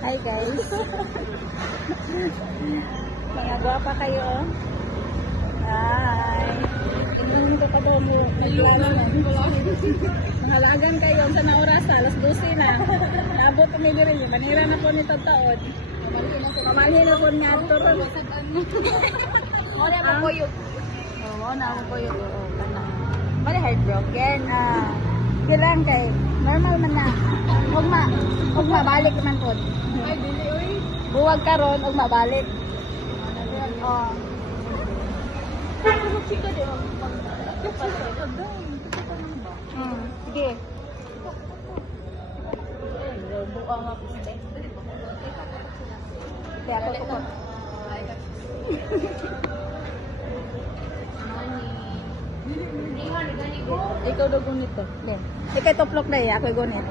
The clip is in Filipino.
Hi guys. Mga gwapa kayo. Hi. Tingnan ko pa daw mo. Nagplano mo. Mahalagan kayo. Sa na oras, alas 12 na. Naabot kami rin. Manira na po nito taon. Pamalhin na po niya ito. Wala mo po yung. Oo, na ako po yung. Mali heartbroken. Kailangan kay. Normal man na. Huwag mabalik man po. Ay, dili, uy. Buwag ka ron, huwag mabalik. Oo. Chika di ako. Sige. Buka nga po sila. Kaya ako po. Ikaw daw gunito. Ikaw toplok na ako gunit.